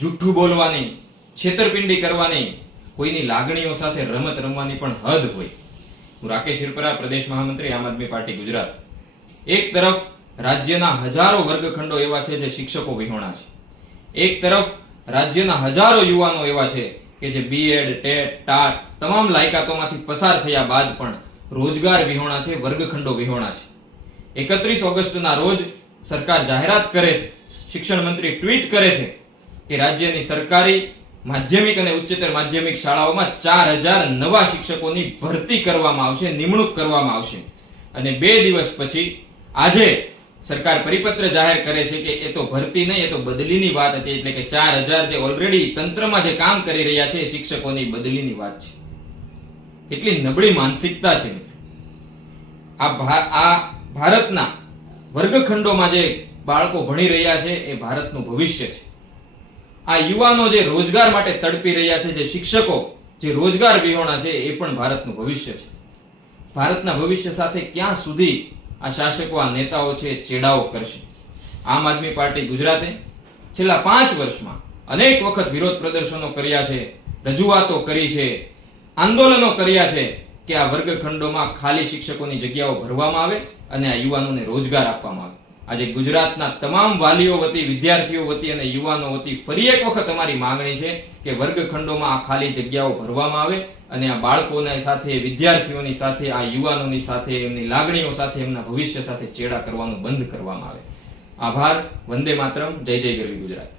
જુઠ્ઠું બોલવાની, છેતરપિંડી કરવાની, કોઈની લાગણીઓ સાથે રમત રમવાની પણ હદ હોય. હું રાકેશ હિરપરા, પ્રદેશ મહામંત્રી, આમ આદમી પાર્ટી, ગુજરાત. એક તરફ રાજ્યના હજારો વર્ગખંડો એવા છે જે શિક્ષકો વિહોણા છે. એક તરફ રાજ્યના હજારો યુવાનો એવા છે કે જે બીએડ ટેટ ટાટ તમામ લાયકાતોમાંથી પસાર થયા બાદ પણ રોજગાર વિહોણા છે, વર્ગખંડો વિહોણા છે. એકત્રીસ ઓગસ્ટના રોજ સરકાર જાહેરાત કરે છે, શિક્ષણ મંત્રી ટ્વીટ કરે છે કે રાજ્યની સરકારી માધ્યમિક અને ઉચ્ચતર માધ્યમિક શાળાઓમાં ચાર હજાર નવા શિક્ષકોની ભરતી કરવામાં આવશે, નિમણૂક કરવામાં આવશે. અને બે દિવસ પછી આજે સરકાર પરિપત્ર જાહેર કરે છે કે એ તો ભરતી નહીં, એ તો બદલીની વાત હતી, એટલે કે ચાર હજાર જે ઓલરેડી તંત્રમાં જે કામ કરી રહ્યા છે એ શિક્ષકોની બદલીની વાત છે. કેટલી નબળી માનસિકતા છે મિત્રો. આ આ ભારતના વર્ગખંડોમાં જે બાળકો ભણી રહ્યા છે એ ભારતનું ભવિષ્ય છે. આ યુવાનો જે રોજગાર માટે તડપી રહ્યા છે, જે શિક્ષકો જે રોજગાર વિહોણા છે, એ પણ ભારતનું ભવિષ્ય છે. ભારતના ભવિષ્ય સાથે ક્યાં સુધી આ શાસકો, આ નેતાઓ છે, ચેડાઓ કરશે? આમ આદમી પાર્ટી ગુજરાતે છેલ્લા પાંચ વર્ષમાં અનેક વખત વિરોધ પ્રદર્શનો કર્યા છે, રજૂઆતો કરી છે, આંદોલનો કર્યા છે કે આ વર્ગખંડોમાં ખાલી શિક્ષકોની જગ્યાઓ ભરવામાં આવે અને આ યુવાનોને રોજગાર આપવામાં આવે. આજે ગુજરાતના તમામ વાલીઓ વતી, વિદ્યાર્થીઓ વતી અને યુવાનો વતી ફરી એક વખત અમારી માંગણી છે કે વર્ગખંડોમાં આ ખાલી જગ્યાઓ ભરવામાં આવે અને આ બાળકોના સાથે, વિદ્યાર્થીઓની સાથે, આ યુવાનોની સાથે, એમની લાગણીઓ સાથે, એમના ભવિષ્ય સાથે ચેડા કરવાનું બંધ કરવામાં આવે. આભાર. વંદે માતરમ. જય જય ગરવી ગુજરાત.